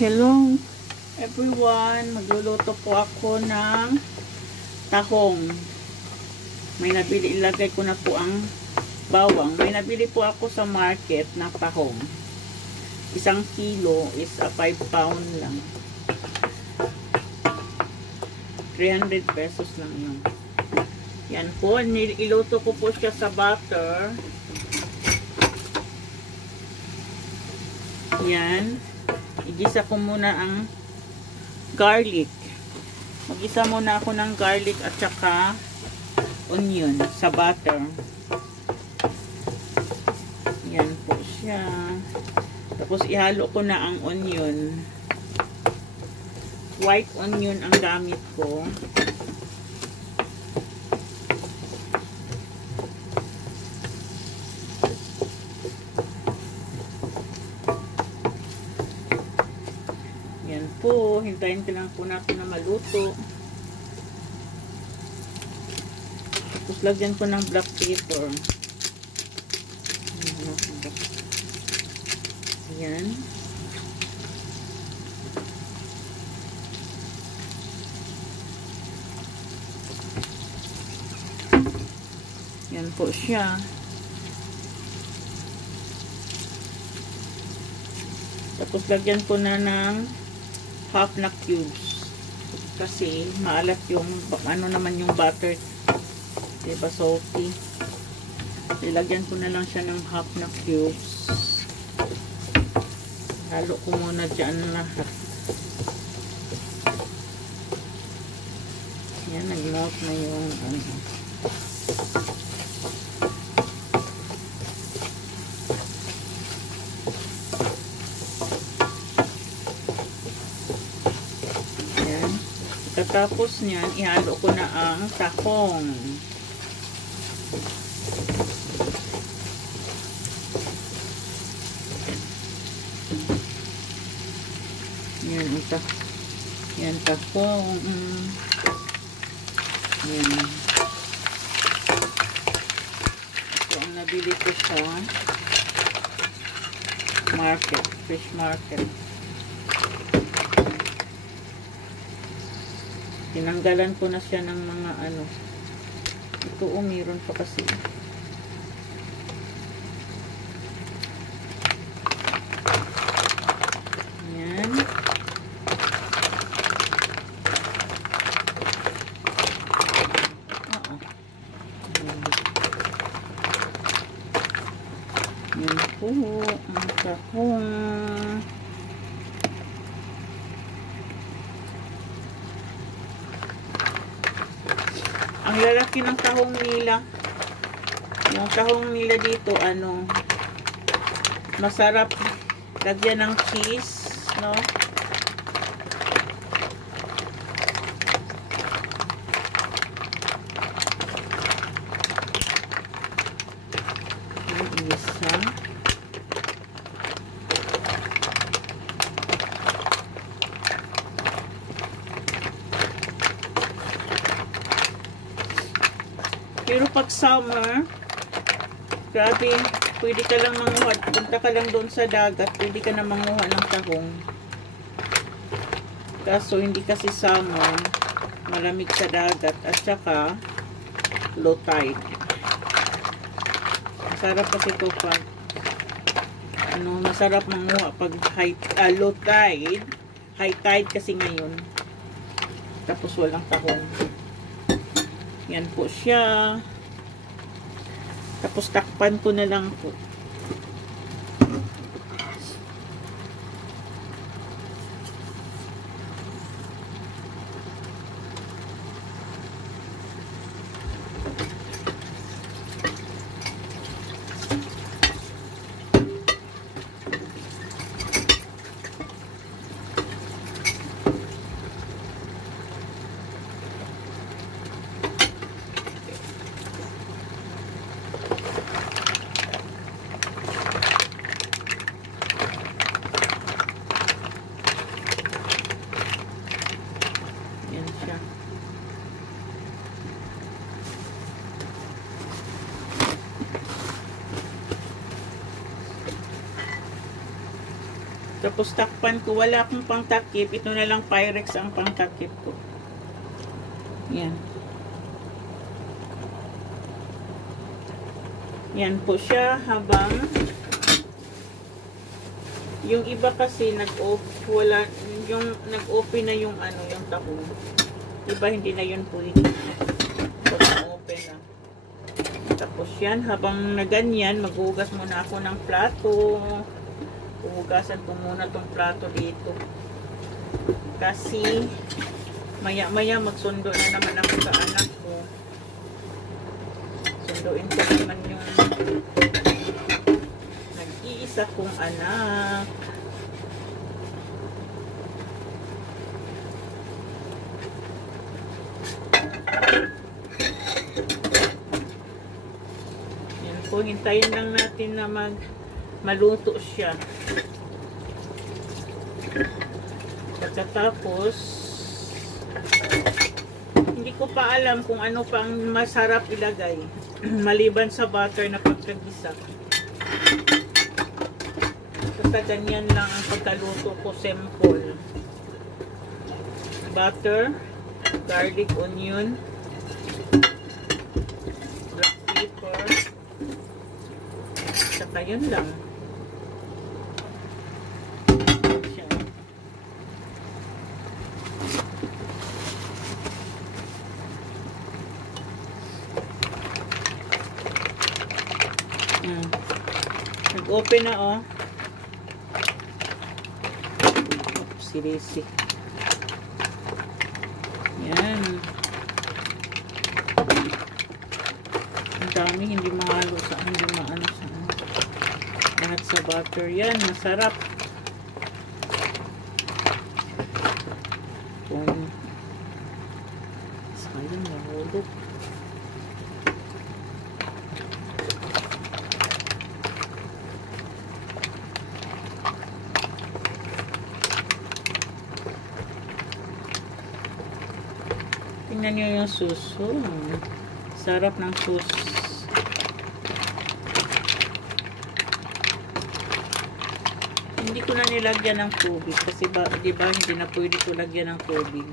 Hello everyone, magluluto po ako ng tahong. May nabili, ilagay ko na po ang bawang. May nabili po ako sa market na tahong. 1 kilo is a 5 pound lang. 300 pesos lang yun. Yan po, iluto ko po siya sa butter. Yan. Igisa ko muna ang garlic. Mag-isa muna ako ng garlic at saka onion sa butter. Yan po siya. Tapos ihalo ko na ang onion. White onion ang gamit ko. Yan po, hintayin ko lang po natin na maluto. Tapos lagyan ko ng black pepper. Ayan. Yan po siya. Tapos lagyan ko na ng half na cubes. Kasi maalat yung, ano naman yung butter. Diba salty? Ilagyan ko na lang siya ng half na cubes. Halo ko muna dyan lahat. Yan, nag-melt na yung ano. Tapos niyan, ihalo ko na ang tahong. Yan, yan tahong. Yan. Ito ang nabili ko sa market, fish market. Tinanggalan ko na siya ng mga ano. Ito meron pa kasi. Yan. Yan po. Ang tahong. Ang lalaki ng tahong nila. Yung tahong nila dito, ano, masarap lagyan ng cheese, no? Yung isa. Pero pag summer, grabe, pwede ka lang manguha. Punta ka lang doon sa dagat, pwede ka na manguha ng tahong. Kaso hindi kasi summer, malamig sa dagat at saka low tide. Masarap kasi ito pag ano, masarap manguha pag low tide. High tide kasi ngayon. Tapos walang tahong. Yan po siya. Tapos takpan ko na lang po. Tapos takpan ko. Wala akong pangtakip. Ito na lang Pyrex ang pangtakip ko. Yan. Yan po siya habang yung iba kasi nag-off, wala, yung nag-open na yung ano, yung tahong. Iba hindi na yun pwede. Open na. Tapos yan, habang na ganyan, maghugas muna ako ng plato. Hugasan ko muna tong plato dito. Kasi maya-maya magsundo na naman ako sa anak ko. Sunduin ko naman yung nag-iisa kong anak. Yan po, hintayin lang natin na maluto siya. Pagkatapos, hindi ko pa alam kung ano pang masarap ilagay maliban sa butter na pagkagisa. Basta ganyan lang ang pagkaluto ko, simple. Butter, garlic, onion, black pepper, saka yun lang. Nag-open na, oh. Oops, sirisi. Yan. Ang dami, hindi mahalo sa, hindi maano sa lahat sa butter. Yan, masarap. Sayang, mahulog. Tingnan nyo yung sauce. Sarap ng sauce. Hindi ko na nilagyan ng tubig. Kasi diba hindi na pwede ko lagyan ng tubig.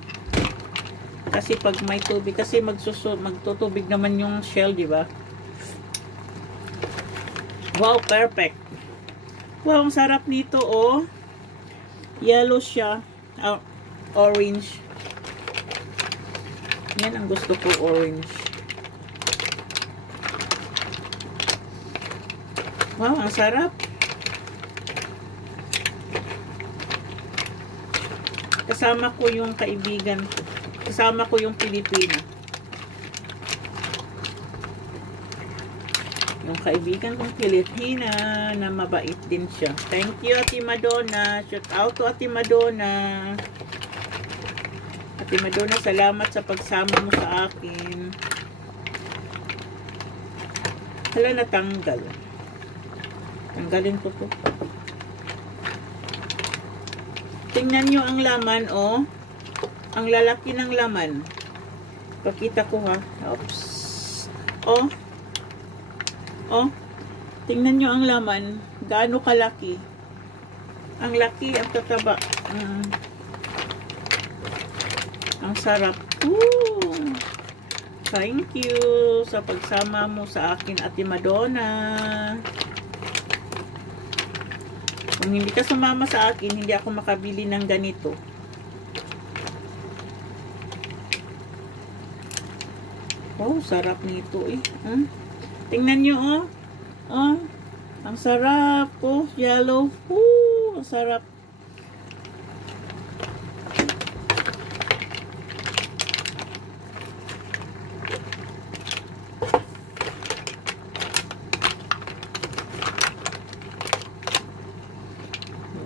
Kasi pag may tubig, kasi magtutubig naman yung shell, diba? Wow, perfect. Wow, ang sarap nito, oh. Yellow siya. Orange. Yan ang gusto ko, orange. Wow, ang sarap. Kasama ko yung kaibigan ko. Kasama ko yung Pilipina. Yung kaibigan kong Pilipina na mabait din siya. Thank you, Ate Madonna. Shout out to Ate Madonna. Ate Madonna, salamat sa pagsama mo sa akin. Hala, natanggal. Tanggalin ko to. Tingnan nyo ang laman, oh. Ang lalaki ng laman. Pakita ko, ha. Oops. Oh. Oh. Tingnan nyo ang laman. Gaano kalaki. Ang laki, ang tataba. Ang sarap. Ooh. Thank you sa pagsama mo sa akin, Ate Madonna. Kung hindi ka sumama sa akin, hindi ako makabili ng ganito. Oh, sarap nito eh. Tingnan nyo, oh. Oh, ang sarap. Oh, yellow. Ang sarap.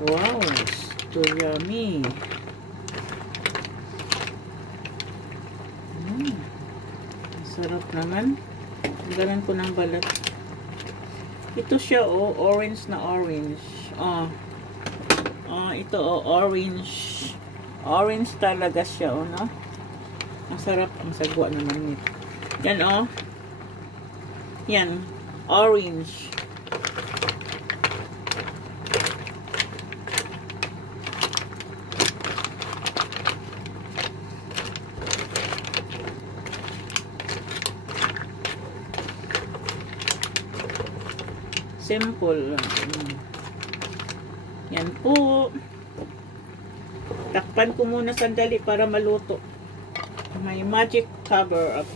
Wow, so yummy. Sarap naman. Galan ko ng balat. Ito siya, oh, orange na orange. Ito, oh, orange. Orange talaga siya, oh, no? Ang sarap, ang sagwa naman nito. Yan, oh. Yan, orange. Simple. Yan po. Takpan ko muna sandali para maluto. May magic cover up.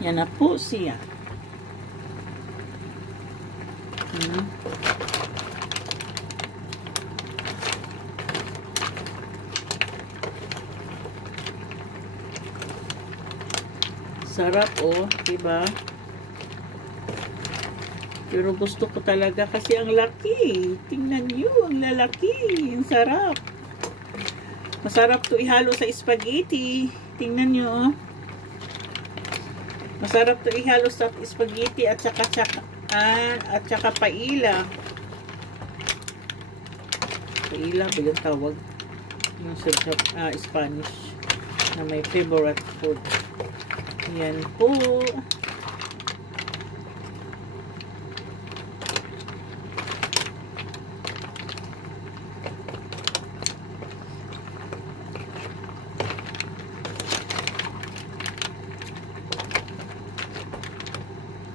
Yan na po siya. Sarap oh, diba? Pero gusto ko talaga kasi ang laki. Tingnan niyo, ang lalaki. Ang sarap. Masarap to ihalo sa spaghetti. Tingnan niyo oh. Masarap to ihalo sa spaghetti at saka paila. Paila ba yung tawag? Yung sa Spanish na may favorite food. Yan po.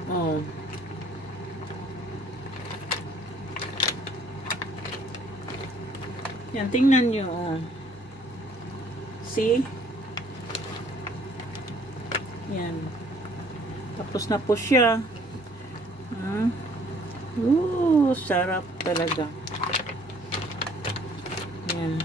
Oh. Yan, tingnan nyo. Oh. See? Yan. Tapos na po siya. Sarap talaga. Yan.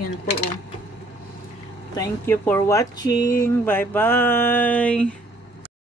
Yan po. Thank you for watching. Bye-bye.